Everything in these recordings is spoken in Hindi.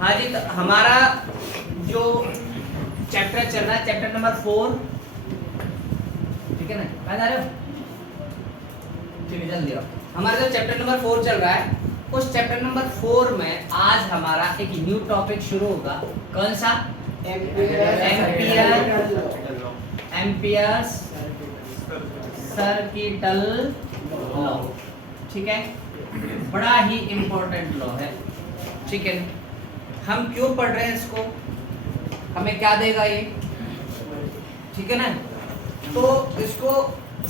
हाँ जी, तो हमारा जो चैप्टर चल रहा है चैप्टर नंबर 4, ठीक है ना? कहाँ जा रहे हो? ठीक है, जल्दी आओ। हमारा जो चैप्टर नंबर 4 चल रहा है, उस चैप्टर नंबर 4 में आज हमारा एक न्यू टॉपिक शुरू होगा। कौन सा? Ampere circuital law. ठीक है, बड़ा ही इम्पोर्टेंट लॉ है। ठीक है, हम क्यों पढ़ रहे हैं इसको, हमें क्या देगा ये, ठीक है ना? तो इसको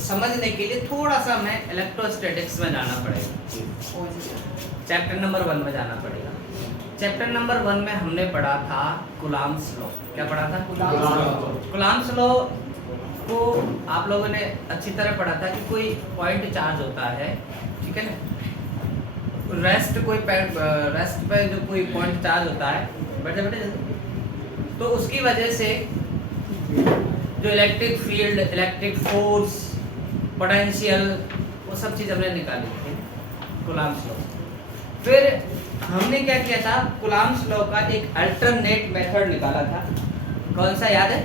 समझने के लिए थोड़ा सा हमें इलेक्ट्रोस्टैटिक्स में जाना पड़ेगा, चैप्टर नंबर 1 में जाना पड़ेगा। चैप्टर नंबर 1 में हमने पढ़ा था कूलॉम्स लॉ। क्या पढ़ा था? कूलॉम्स लॉ को आप लोगों ने अच्छी तरह पढ़ा था कि कोई पॉइंट चार्ज होता है, ठीक है ना? रेस्ट पे जो कोई पॉइंट चार्ज होता है, बैठे बैठे जल्दी, तो उसकी वजह से जो electric field, electric force, potential, वो सब चीज़ हमने निकाली थी कूलॉम्स लॉ। फिर हमने क्या किया था, कूलॉम्स लॉ का एक अल्टरनेट मेथड निकाला था। कौन सा याद है?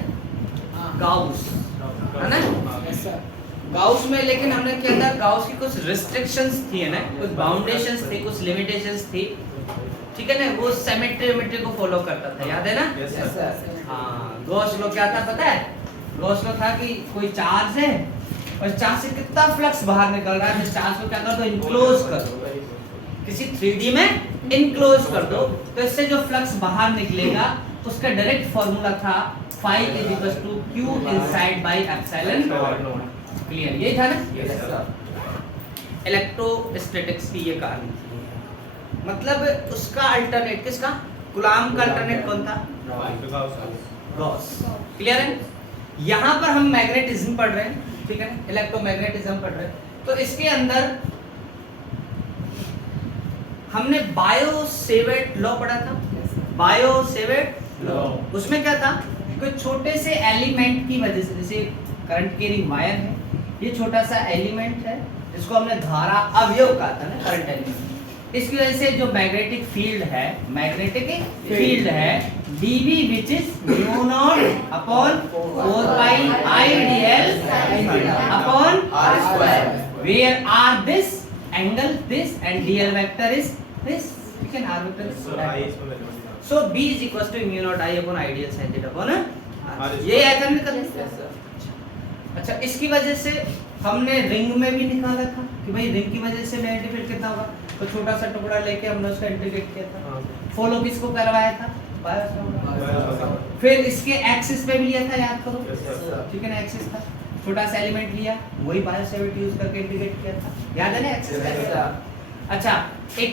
गाउस, है ना? गाउस में लेकिन हमने क्या था, गाउस की कुछ रिस्ट्रिक्शंस थी, है ना, कुछ बाउंडेशंस थी, कुछ लिमिटेशंस थी, ठीक है ना? वो सिमेट्री को फॉलो करता था, याद है ना? हाँ, गॉस लॉ क्या था पता है? गॉस लॉ था कि कोई चार्ज है और चार्ज से कितना फ्लक्स बाहर निकल रहा है, इस चार्ज को क्या कर दो, इनक्लोज कर दो, किसी 3D में इनक्लोज कर दो, तो इससे जो फ्लक्स बाहर निकलेगा उसका डायरेक्ट फॉर्मूला था phi = q inside by epsilon naught। Clear, यही था ना? इलेक्ट्रोस्टैटिक्स की ये कहानी थी। मतलब उसका अल्टरनेट किसका? कूलॉम का अल्टरनेट कौन था? गॉस। क्लियर है? यहाँ पर हम मैग्नेटिज्म पढ़ रहे हैं, ठीक है ना? इलेक्ट्रोमैग्नेटिज्म पढ़ रहे हैं। तो इसके अंदर हमने बायो-सेवर्ट लॉ पढ़ा था। बायो-सेवर्ट लॉ, उसमें क्या था, कोई छोटे से एलिमेंट की वजह से, जैसे करंट कैरिंग वायर है, ये छोटा सा एलिमेंट है जिसको हमने धारा अवयव कहा था ना, करंट एलिमेंट। इसकी वजह से जो मैग्नेटिक फील्ड है, dV which is μ0/4πIdl upon r², where r this angle this and dl vector is this, ठीक है ना? r vector is so b is equals to μ0I/idl sin theta upon r। ये ऐसा निकलता है। अच्छा, इसकी वजह से हमने रिंग में भी निकाला था कि भाई रिंग की वजह से मैग्नेटिक फील्ड कितना होगा, तो छोटा सा टुकड़ा लेके हमने उसका इंटीग्रेट किया था। फॉलो किसको करवाया था? फिर इसके एक्सिस पे भी लिया था, याद करो, ठीक है ना? एक्सिस था, छोटा सा एलिमेंट लिया, वही बायो-सेवर्ट यूज करके इंटीग्रेट किया था, याद है ना? एक्सिस। अच्छा, एक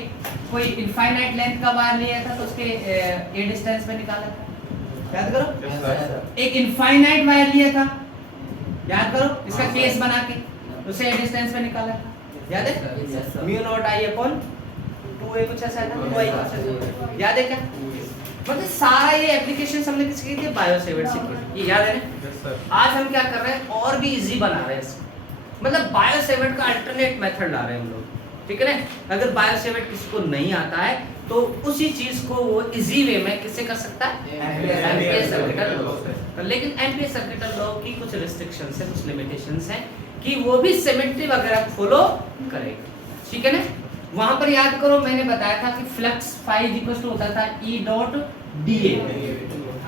कोई इनफाइनाइट लेंथ का वायर लिया था, तो उसके ए डिस्टेंस पे निकाला था, याद करो। एक इनफाइनाइट वायर लिया था, याद करो, इसका केस बना के उसे ए डिस्टेंस पे निकाला था, याद है? μ0I/2a कुछ ऐसा था, 2I, याद है क्या? मतलब सारा ये एप्लीकेशन हमने किसकी की थी? बायो-सेवर्ट से की, ये याद है ना? आज हम क्या कर रहे हैं, और भी इजी बना रहे हैं इसको, मतलब बायो-सेवर्ट का अल्टरनेट मेथड ला रहे हैं हम लोग, ठीक है ना? अगर बायो-सेवर्ट किसी को नहीं आता है तो उसी चीज को वो इजी वे में किससे कर सकता है? Ampere circuital law. लेकिन एम्पियर सर्किटल लॉ की कुछ रिस्ट्रिक्शंस है, कुछ लिमिटेशंस हैं कि वो भी सिमेट्री वगैरह फॉलो करेगा, ठीक है ना? वहां पर याद करो, मैंने बताया था कि फ्लक्स phi = होता था E.dA,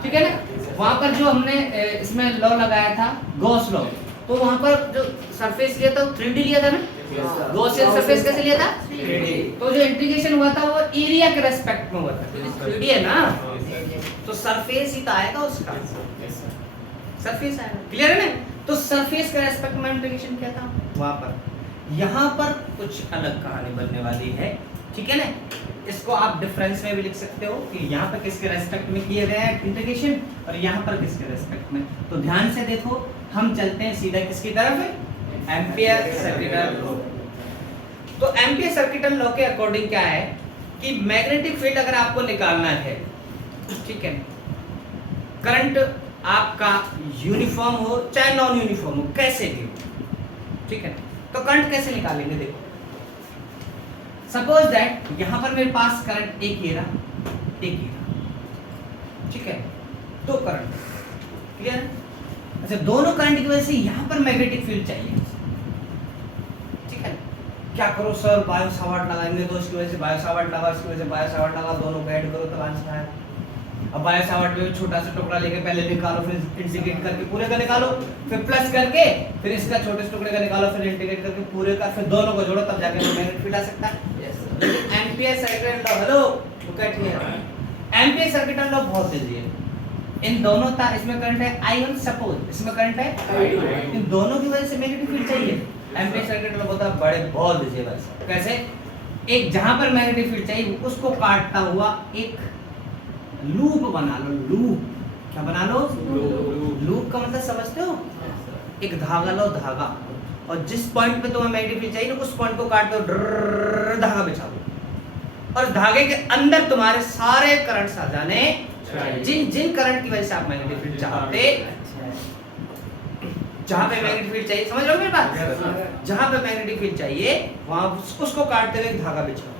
ठीक है ना? वहां पर जो हमने इसमें लॉ लगाया था गॉस लॉ, तो वहां पर जो सरफेस लिया था वो 3D लिया था ना? गॉसियन सरफेस कैसे लिया था? 3D। तो जो इंटीग्रेशन हुआ था वो एरिया के रेस्पेक्ट में हुआ था, 3D है ना, तो सरफेस ही तो आएगा उसका, सरफेस आएगा। क्लियर है ना? तो सरफेस के रेस्पेक्ट में इंटीग्रेशन किया था वहां पर। यहाँ पर कुछ अलग कहानी बनने वाली है, ठीक है ना? इसको आप डिफरेंस में भी लिख सकते हो कि यहाँ पर किसके रेस्पेक्ट में किए गए हैं इंटीग्रेशन और यहाँ पर किसके रेस्पेक्ट में। तो ध्यान से देखो, हम चलते हैं सीधा किसकी तरफ? Ampere circuital law. तो एम्पियर सर्किटल लॉ के अकॉर्डिंग क्या है कि मैग्नेटिक फील्ड अगर आपको निकालना है, ठीक है, करंट आपका यूनिफॉर्म हो चाहे नॉन यूनिफॉर्म हो, कैसे भी हो, ठीक है, तो करंट कैसे निकालेंगे? देखो, सपोज दैट यहाँ पर मेरे पास करंट एक ये रहा, ठीक है, दो करंट, क्लियर है? अच्छा, दोनों करंट की वजह से यहाँ पर मैग्नेटिक फील्ड चाहिए, ठीक है? क्या करो सर, बायो सावर्ट लगाएंगे तो इसकी वजह से बायो सावर्ट लगा, इसकी वजह से बायो सावर्ट लगा, दोनों को ऐड करो तो आंसर आया। अब बायो सावर्ट में छोटा सा टुकड़ा लेके पहले निकालो, फिर इंटीग्रेट करके पूरे का निकालो, फिर प्लस करके फिर इसका छोटे से टुकड़े का निकालो, फिर इंटीग्रेट करके पूरे का, फिर दोनों को जोड़ो, तब जाके मैग्नेटिक फील्ड आ सकता है। लेकिन ampere circuit law, hello look at here, ampere circuit law बहुत इजी है। इन दोनों इसमें करंट है I1, सपोज इसमें करंट है I2, इन दोनों की वजह से मैग्नेटिक फील्ड चाहिए। एम्पियर सर्किट लॉ होता है बड़े बहुत इजी है। कैसे? एक जहां पर मैग्नेटिक फील्ड चाहिए उसको काटता हुआ एक लूप बना लो, लूप। क्या बना लो? लूप का मतलब समझते हो? एक धागा लो, धागा, और जिस पॉइंट पे तुम्हें मैग्नेटिक फील्ड चाहिए ना उस पॉइंट को काट दो, धागा बिछा दो, और धागे के अंदर तुम्हारे सारे करंट आ जाने, जिन जिन करंट की वजह से आप मैग्नेटिक फील्ड चाहते, जहां पे मैग्नेटिक फील्ड चाहिए, समझ लो मेरी बात? जहां पे मैग्नेटिक फील्ड चाहिए वहां उसको काटते हुए एक धागा बिछाओ,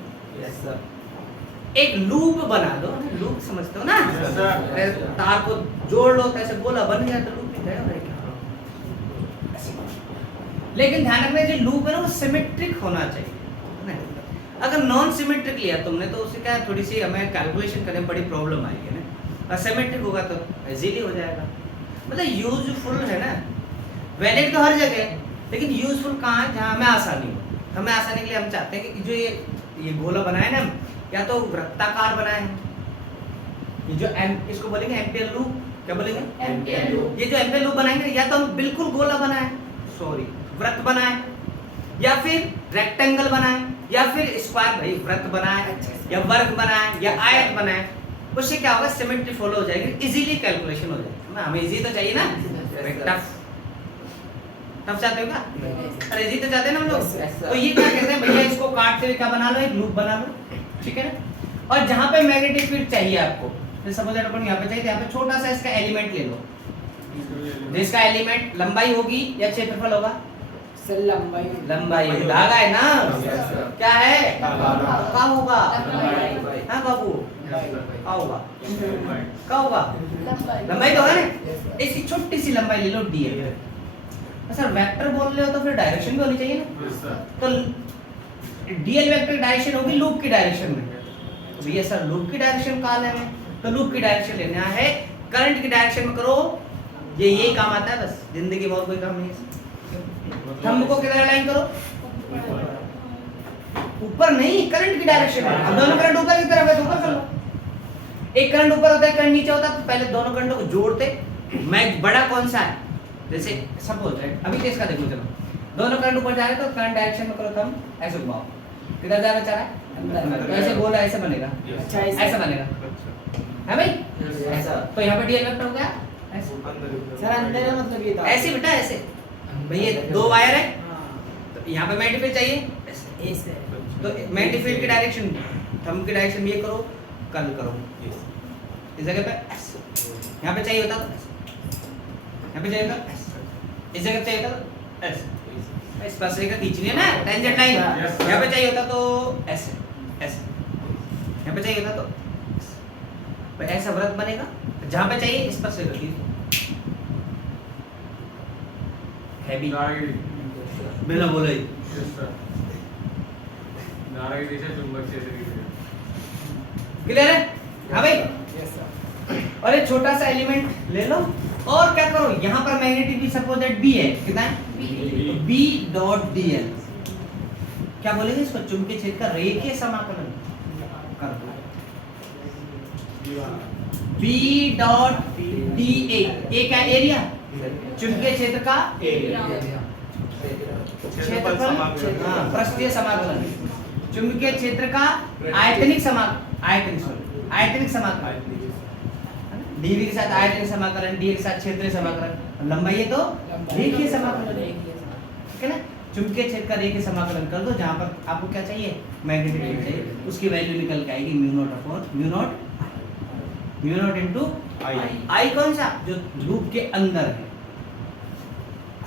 एक लूप बना दो। लूप समझते हो ना? तार को जोड़ लो तो ऐसे गोला बन गया, तो लूप है। लेकिन ध्यान रखना, जो लूप है ना वो सिमेट्रिक होना चाहिए। अगर नॉन सिमेट्रिक लिया तुमने तो उससे क्या थोड़ी सी हमें कैलकुलेशन करने में बड़ी प्रॉब्लम आएगी ना। असिमेट्रिक होगा तो इजीली हो जाएगा। मतलब यूजफुल है ना, वैलिड तो हर जगह है, लेकिन यूजफुल कहाँ है? जहाँ हमें आसानी हो। हमें आसानी के लिए हम चाहते हैं कि जो ये गोला बनाए ना, या तो वृत्ताकार बनाए, ये जो इसको बोलेंगे एम्पियर लूप। क्या बोलेंगे? Ampere loop. ये जो एम्पियर लूप बनाएंगे, या तो हम बिल्कुल गोला बनाए, सॉरी वृत्त बनाए, या फिर रेक्टेंगल बनाए, या फिर स्क्वायर, भाई वृत्त बनाए या वर्ग बनाए या आयत बनाए, उससे क्या होगा? सिमेट्री फॉलो हो जाएगी, इजीली कैलकुलेशन हो जाएगी। हमें इजी तो चाहिए ना, टफ टफ चाहते हो क्या? अरे इजी तो चाहते हैं ना हम लोग। तो ये क्या कहते हैं भैया, इसको काटते हुए क्या बना लो? एक लूप बना लो, ठीक है ना? और जहां पे मैग्नेटिक फील्ड चाहिए आपको, जैसे सपोज दैट अपन यहाँ पे चाहिए, यहाँ पे छोटा सा इसका एलिमेंट ले लो, जिसका एलिमेंट लंबाई होगी या क्षेत्रफल होगा? लंबाई। धागा है ना, क्या है? क्या होगा? हाँ बाबू, क्या होगा? क्या होगा? लंबाई तो है ना। इसकी छोटी सी लंबाई ले लो, dl। सर वेक्टर बोल रहे हो तो फिर डायरेक्शन भी होनी चाहिए ना, तो dl वेक्टर डायरेक्शन होगी लूप की डायरेक्शन में। तो भैया सर लूप की डायरेक्शन कहाँ लेना है? तो लूप की डायरेक्शन लेना है करंट की डायरेक्शन में करो, ये काम आता है बस, जिंदगी में और कोई काम नहीं है। थंब को किधर अलाइन करो? ऊपर नहीं, करंट की डायरेक्शन में। अब दोनों करंट ऊपर की तरफ है तो ऊपर कर लो। एक करंट ऊपर होता है, करंट नीचे होता है, तो पहले दोनों करंटों को जोड़ते। मैं बड़ा कौन सा है? जैसे सपोज अभी केस का देखो, चलो दोनों करंट ऊपर जा रहे हैं तो करंट डायरेक्शन में करो, थंब ऐसे घुमाओ, किधर जाना चाह रहा है? तो ऐसे गोला ऐसे बनेगा, ऐसा बनेगा, है भाई ऐसा। तो यहाँ पे डीएल वेक्टर हो गया ऐसे। सर अंदर का मतलब ये था ऐसे बेटा, ऐसे भैया दो वायर है, तो यहाँ पे मैग्नेटिक फील्ड चाहिए ऐसे, तो मैग्नेटिक फील्ड की डायरेक्शन, थंब की डायरेक्शन में ये करो, कर्ल करो इस जगह पे ऐसे। यहाँ पे चाहिए होता तो यहाँ पे चाहिए होता, इस जगह पे चाहिए होता ऐसे, इस पास का खींचनी है ना टेंजेंट लाइन। यहाँ पे चाहिए होता तो ऐसे ऐसे, यहाँ पे चाहिए होता तो ऐसा वृत्त बनेगा। जहाँ पे चाहिए इस पर से हैवी बिना बोले ही क्लियर है? हाँ भाई। और एक छोटा सा एलिमेंट ले लो और क्या करो, यहाँ पर मैग्नेटिक भी सपोज दैट बी है, कितना है? B dot D L. क्या बोलेंगे इसको? चुंबकीय क्षेत्र का रेखीय समाकलन कर दो। बी डॉट डी ए क्या एरिया? चुंबकीय क्षेत्र का क्षेत्रफल, पृष्ठीय समाकलन। चुंबकीय क्षेत्र का आयतनिक समाकलन, डीवी के साथ आयतनिक समाकलन, डी के साथ क्षेत्रीय समाकलन, लंबाई है तो रेखीय समाकलन, ठीक है ना? चुंबकीय क्षेत्र का रेखीय समाकलन कर दो, जहां पर आपको क्या चाहिए? मैग्नेटिक फील्ड चाहिए, उसकी वैल्यू निकल के आएगी mu naught into I. I कौन सा? जो लूप के अंदर है।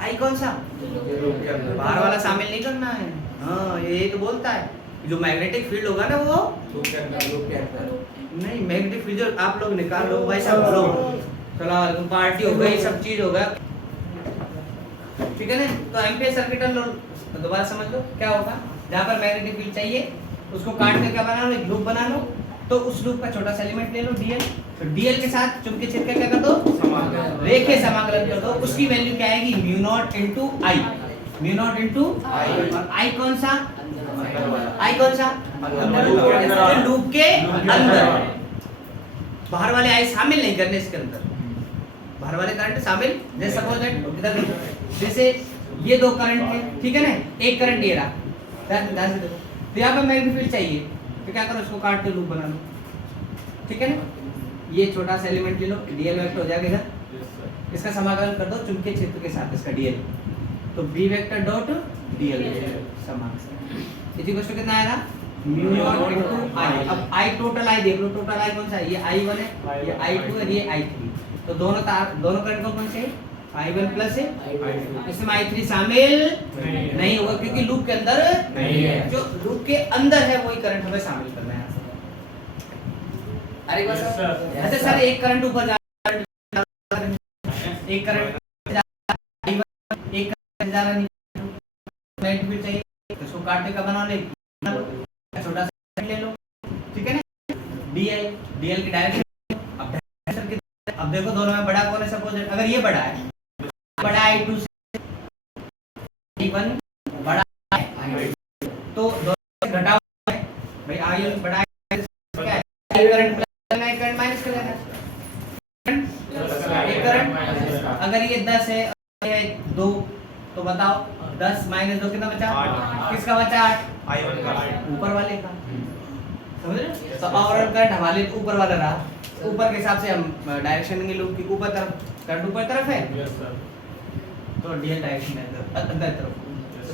आई कौन सा? बाहर वाला शामिल नहीं करना है। हाँ ये तो बोलता है जो मैग्नेटिक फील्ड होगा ना वो नहीं मैग्नेटिक फील्ड जो आप लोग निकाल लो भाई साहब, लो चलो पार्टी हो गई, सब चीज हो गया, ठीक है ना। तो एम्पियर सर्किट लो, दोबारा समझ लो क्या होगा। जहाँ पर मैग्नेटिक फील्ड चाहिए उसको काट के क्या बना लो, एक लूप बना लो। तो उस लूप का छोटा सा एलिमेंट ले लो डीएल, तो डीएल के साथ चुंबकीय क्षेत्र का क्या कर दो, रेखीय समाकलन कर दो। उसकी वैल्यू क्या आएगी, mu naught into I, mu naught into I. और आई कौन सा, आई कौन सा, लूप के अंदर। बाहर वाले आई शामिल नहीं करने इसके अंदर, बाहर वाले करंट शामिल, जैसे सपोज दैट जैसे ये दो करंट है, ठीक है ना, एक करंट ये रहा, ध्यान से देखो। तो यहाँ पर मैग्नेटिक फील्ड चाहिए तो क्या करो, इसको काट के लूप बना लो, ठीक है ना। ये छोटा सा एलिमेंट ले लो, डीएल वेक्टर हो जाएगा इधर, इसका समाकलन कर दो चुंबकीय क्षेत्र के साथ इसका डीएल, तो बी वेक्टर डॉट डीएल समाकलन इसी को कितना आएगा, म्यू नॉट इनटू आई। अब आई टोटल आई देख लो, टोटल आई कौन सा है, ये I1 है, ये I2 है, ये I3। तो दोनों तार, दोनों करंट कौन से है, I1 प्लस है, इसमें I3 शामिल नहीं होगा क्योंकि लूप के अंदर नहीं है। जो लूप के अंदर है वही करंट हमें शामिल करना है। अरे बस ऐसे सर एक करंट ऊपर जा रहा है, एक करंट जा रहा है, एक करंट जा रहा है, मैग्नेटिक फील्ड चाहिए इसको काटने का बना ले, छोटा सा ले लो, ठीक है ना। डीएल, डीएल की डायरेक्शन, अब देखो दोनों में बड़ा कौन है, सपोज अगर ये बड़ा है, बड़ा I2 से I1 बड़ा है, तो दोनों से घटा हुआ है भाई, I1 बड़ा है, क्या है, करंट प्लस है, करंट माइनस करेगा, एक करंट। अगर ये 10 है और ये 2, तो बताओ 10 माइनस 2 कितना बचा, किसका बचा, 8, I1 का, ऊपर वाले का, समझ रहे। तो और करंट हमारे ऊपर वाला रहा, ऊपर के हिसाब से हम डायरेक्शन देंगे लूप की, ऊपर तरफ करंट ऊपर तरफ है, तो डीएल डायरेक्शन है अंदर तरफ, तो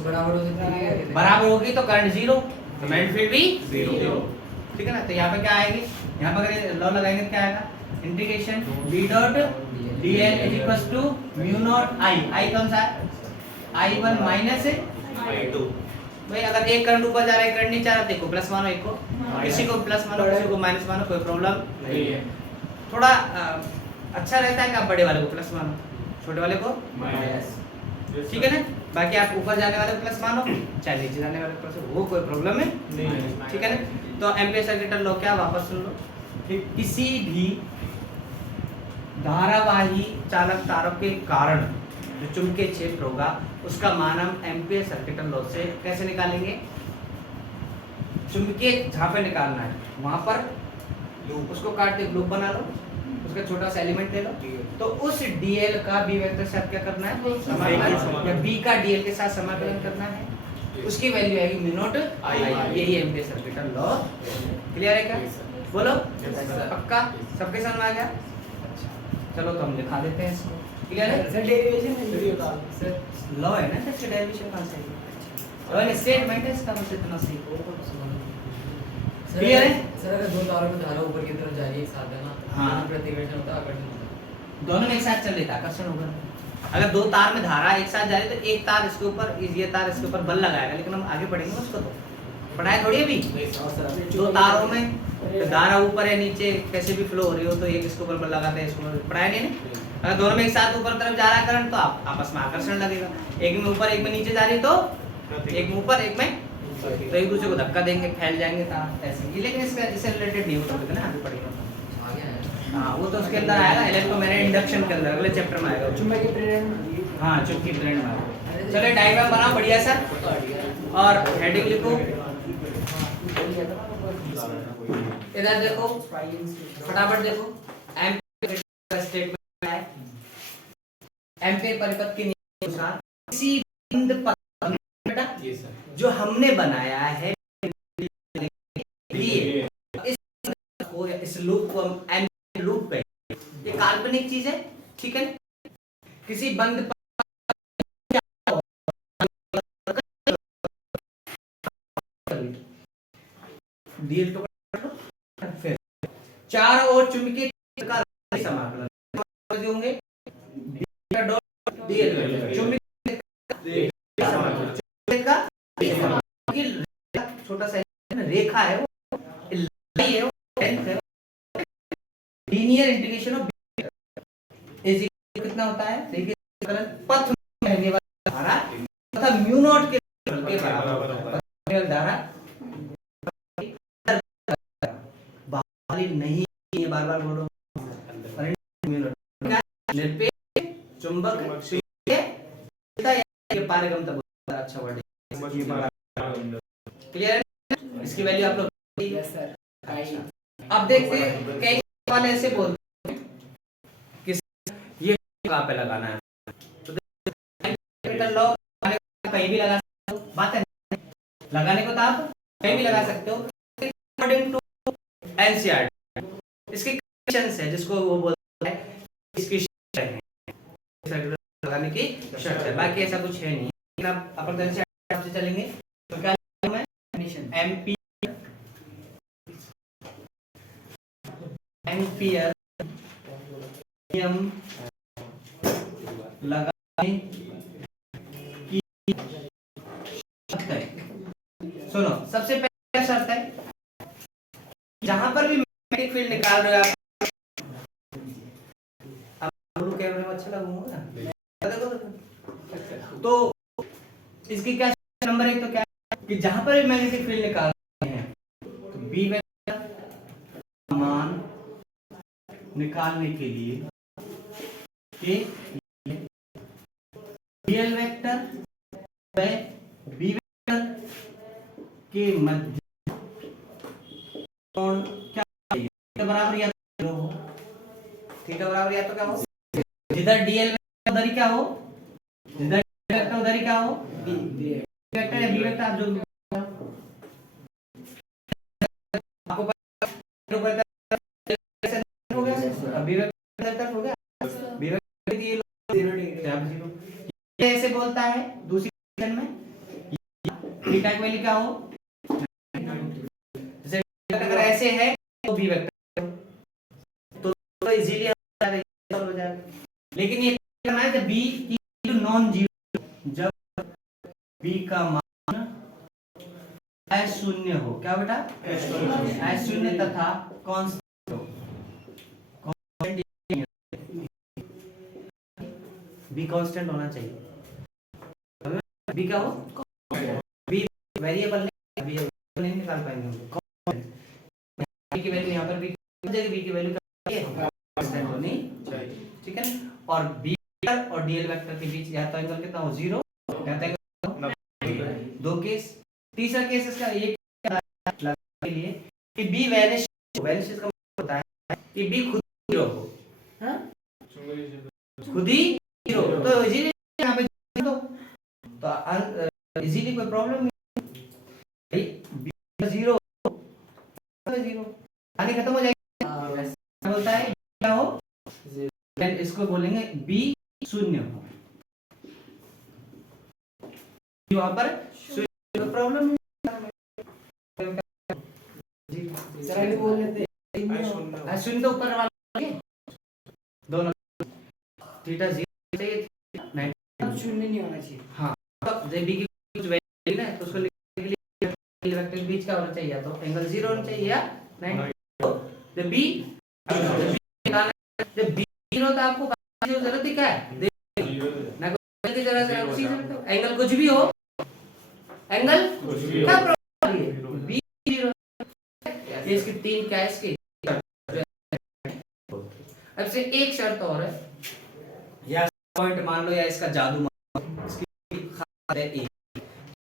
बराबर होगी तो करंट जीरो, तो मैग्नेटिक फील्ड भी जीरो, ठीक है ना। तो यहाँ पे क्या आएगी, यहाँ पे अगर लॉ लगाएंगे तो क्या आएगा, integration B dot DL is equals to mu not I, I कौन सा है, I1 माइनस I2। भाई अगर एक करंट ऊपर जा रहा है, करंट नीचे आ रहा है, देखो प्लस मानो, एक को किसी को प्लस मानो, किसी को माइनस मानो, कोई प्रॉब्लम नहीं है। थोड़ा अच्छा रहता है कि आप बड़े वाले को प्लस मानो, छोटे वाले को माइनस, ठीक है ना। बाकी आप ऊपर जाने वाले प्लस मानो, चाहे नीचे जाने वाले प्लस, वो कोई प्रॉब्लम है नहीं, ठीक है ना। तो एम्पियर सर्किट लॉ क्या, वापस सुन लो, किसी भी धारावाही चालक तारों के कारण जो चुंबकीय क्षेत्र होगा उसका मान हम एम्पियर सर्किट लॉ से कैसे निकालेंगे, चुंबकीय जहाँ पे निकालना है वहां पर लूप, उसको काट के लूप बना लो, उसका छोटा सा एलिमेंट ले लो, तो उस डीएल का बी वेक्टर से क्या करना है, समाकलन, या बी का डीएल के साथ समाकलन करना है, उसकी वैल्यू आएगी म्यू नॉट आई। यही एम्पियर सर्किट लॉ, क्लियर है क्या, बोलो पक्का, सबके समझ में आ गया। चलो तो हम लिखा देते हैं इसको, क्लियर है सर, डेरिवेशन सर लॉ है ना, इसका डेरिवेशन कहां से है, और स्टेटमेंट है इसका, बस इतना सही, क्लियर है सर। अगर दो तारों में धारा ऊपर की तरफ जा रही है एक साथ है ना, हाँ, प्रतिकर्षण होता है, आकर्षण होता है, दोनों में एक साथ चल रही है, आकर्षण होगा। अगर दो तार में धारा एक साथ जा रही है तो एक तार इसके ऊपर, ये तार इसके ऊपर बल लगाएगा, लेकिन हम आगे पढ़ेंगे उसको, तो पढ़ाए थोड़ी अभी। दो तारों में तो धारा ऊपर है नीचे कैसे भी फ्लो हो रही हो, तो एक इसके ऊपर बल लगाते हैं, इसको पढ़ाया नहीं ना। अगर दोनों में एक साथ ऊपर तरफ जा रहा है करंट, तो आप आपस में आकर्षण लगेगा, एक में ऊपर एक में नीचे जा रही तो एक में ऊपर एक में, तो एक दूसरे को धक्का देंगे, फैल जाएंगे तार ऐसे ही। लेकिन इससे रिलेटेड नहीं होता ना, आगे पढ़ेगा, हाँ वो तो उसके अंदर आएगा, इलेक्ट्रोमैग्नेटिक इंडक्शन के अंदर अगले चैप्टर में आएगा, चुंबकीय प्रेरण, हाँ चुंबकीय प्रेरण में आएगा। चलो डायग्राम बनाओ बढ़िया सर, और हेडिंग लिखो, इधर देखो फटाफट देखो, एम्पियर स्टेटमेंट है, एम्पियर परिपथ के नियम के अनुसार किसी बंद पथ बेटा जो हमने बनाया है लिए, इस लूप को हम एम्पियर लूप कहेंगे, ये काल्पनिक चीज है, ठीक है। किसी बंद डीएल तो फिर चारों ओर चुंबकीय का समाकलन होंगे, डीएल चुंबकीय का छोटा सा रेखा है, वो लेंथ है, linear integration of is equal कितना होता है, देखिए पथ में रहने वाली धारा तथा म्यू नॉट के बराबर होता है। धारा वाली नहीं है, बार बार बोलो, निरपेक्ष चुंबक ये पारगम्यता बहुत अच्छा वर्ड है, क्लियर है। इसकी वैल्यू आप लोग यस सर। अब देखते हैं कई वाले ऐसे बोलते हैं कि ये कहाँ पे लगाना है, तो लॉ कहीं भी लगा सकते हो, बात है लगाने को तो आप कहीं भी लगा सकते हो अकॉर्डिंग टू एनसीईआरटी। इसके कंडीशंस है जिसको वो बोलते हैं इसकी शर्त है, लगाने की शर्त है, बाकी ऐसा कुछ है नहीं। लेकिन आप अपन एनसीईआरटी से चलेंगे तो क्या लिखूं मैं, एम्पीयर नियम लगाने की शर्त है। सुनो, सबसे पहले शर्त है जहां पर भी मैग्नेटिक फील्ड निकाल रहे हो आप, अब कैमरे में अच्छा लगूंगा ना, देखो तो इसकी क्या नंबर एक तो क्या है कि जहां पर भी मैग्नेटिक फील्ड निकाल रहे हैं तो बी वेक्टर मान निकालने के लिए कि डीएल वेक्टर व बी वेक्टर के मध्य कोण क्या चाहिए, थीटा बराबर या तो हो, थीटा बराबर या तो क्या हो, जिधर डीएल वेक्टर उधर ही क्या हो, जिधर डीएल वेक्टर उधर ही क्या हो, बी वेक्टर या बी वेक्टर, आप जो आपको पता हो गया, बी वेक्टर हो गया, बी वेक्टर ये 0 डिग्री आप 0 ये ऐसे बोलता है। दूसरी कंडीशन में थीटा की वैल्यू क्या हो, जैसे अगर ऐसे है तो बी वेक्टर तो इजीली सॉल्व हो जाएगा। लेकिन ये करना है जब बी की वैल्यू नॉन जीरो, जब बी का मान अशून्य हो, क्या बेटा अशून्य तथा कांस्टेंट हो, बी कांस्टेंट होना चाहिए, बी क्या हो, बी वेरिएबल नहीं, बी नहीं निकाल पाएंगे हम, बी की वैल्यू यहाँ पर बी की वैल्यू कांस्टेंट होनी चाहिए, ठीक है। और बी और डीएल वेक्टर के बीच या तो एंगल कितना हो 0 या तो एंगल 90, दो केस। तीसरा केस इसका एक लगाने के लिए कि बी वैनिश का मतलब होता है कि बी खुद 0 हो, हां खुद ही 0 तो इजीली यहाँ पे तो इजीली कोई प्रॉब्लम नहीं, बी 0 0 आने खत्म हो जाएगी, बोलता है क्या हो, देन इसको बोलेंगे बी शून्य हो, वहां पर प्रॉब्लम नहीं बोल लेते शून्य तो ऊपर वाला दोनों थीटा 0 चाहिए, शून्य नहीं होना चाहिए, हाँ जब बी की कुछ वैल्यू ना तो उसको लिखने के लिए वेक्टर के बीच क्या होना चाहिए, तो एंगल 0 होना चाहिए या 90, जब बी जब बी 0 तो आपको जरूरत ही क्या है ना, कोई जरूरत है, एंगल कुछ भी हो, एंगल क्या प्रॉब्लम है, बी 0 ये इसकी तीन क्या है इसकी। अब से एक शर्त और है, या पॉइंट मान लो या इसका जादू मान लो, इसकी खाद है एक,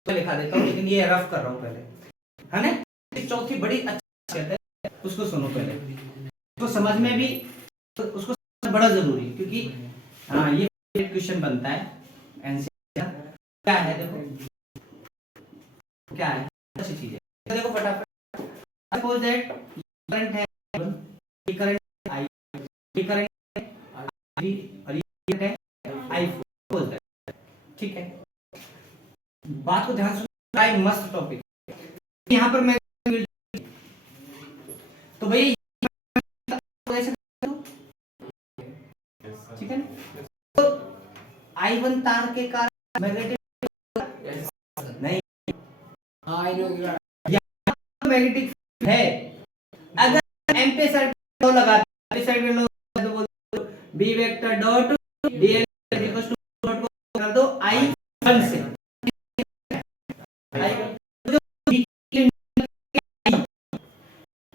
मैं लिखा देता हूं लेकिन ये रफ कर रहा हूं पहले, है ना। चौथी बड़ी अच्छी शर्त है, उसको सुनो पहले, उसको समझ में भी तो उसको बड़ा जरूरी है क्योंकि हाँ ये क्वेश्चन बनता है एनसीईआरटी क्या है, देखो क्या है अच्छी चीज है, देखो फटाफट सपोज दैट करंट है ये करंट आई, ये करंट आई और ये है आई, सपोज दैट, ठीक है। बात को ध्यान सुनो, आई मस्त टॉपिक, यहाँ पर मैं तो भाई ठीक है, तो I1 तार के कारण मैग्नेटिक नहीं, हाँ मैग्नेटिक है, अगर एम पे सर्किट लगाते खाली साइड में लो तो बोल दो B vector dot dl equals to dot को कर दो i1 से i1 जो b की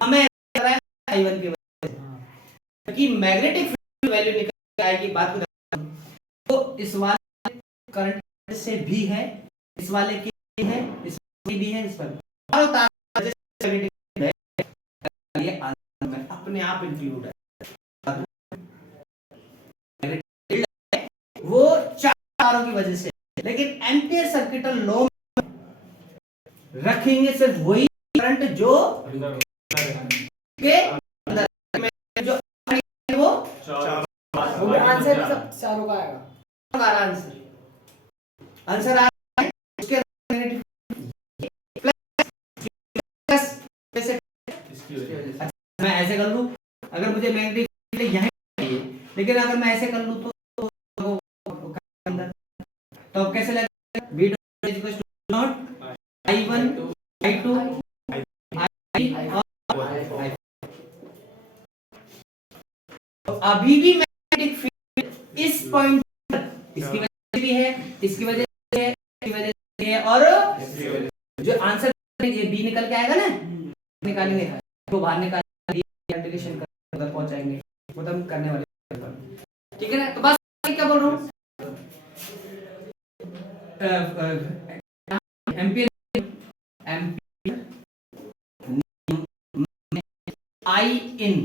हमें कर रहा है i1 की वजह से कि मैग्नेटिक फील्ड वैल्यू निकल आएगी बात को। तो इस वाले करंट से भी है, इस वाले की भी है, इस वाले की भी है, इस पर चारों तार से मैग्नेटिक है, ये आंसर में अपने आप इंक्लूड है। वो चार तारों की वजह से, लेकिन एम्पियर सर्किटल लॉ में रखेंगे सिर्फ वही करंट जो के अंदर में जो वो आंसर भी सब चारों का आएगा। आंसर आ रहा है उसके प्लस जैसे मैं ऐसे कर लूं, अगर मुझे मैग्नेटिक फील्ड यहां चाहिए, लेकिन अगर मैं ऐसे कर लूं तो अंदर तो कैसे लगेगा v equals to not i1 i2 i और तो अभी भी मैग्नेटिक फील्ड इस पॉइंट पर इसकी वजह से भी है, इसकी वजह से है, इसकी वजह से है, और जो आंसर ये बी निकल के आएगा ना, निकालेंगे तो बाहर निकाल इंटीग्रेशन कर पहुंचाएंगे, वो तो हम करने वाले, ठीक है ना। तो बस क्या बोल रहा हूं, एम्पियर आई इन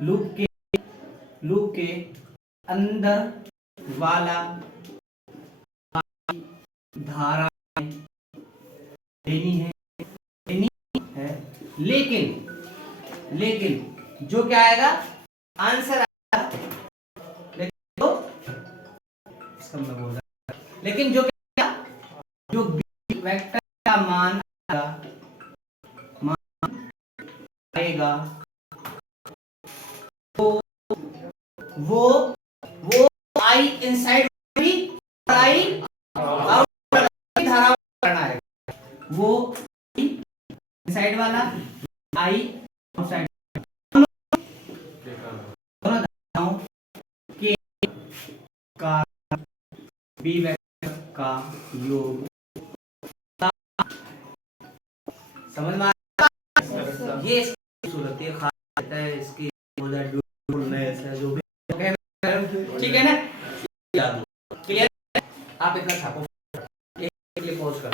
लूप के अंदर वाला धारा देनी है, लेकिन जो क्या आएगा आंसर आएगा, लेकिन तो इसका मैं बोल रहा, लेकिन जो क्या जो बी वेक्टर का मान आएगा वो आई इनसाइड भी आई आउटसाइड धारा करना है, वो इनसाइड वाला आई आउटसाइड दोनों धाराओं के का बी वेक्टर का योग, समझ में ये सूरत ये खास है इसकी जो भी, ठीक है ना, क्लियर। आप इतना छापो, एक पॉज कर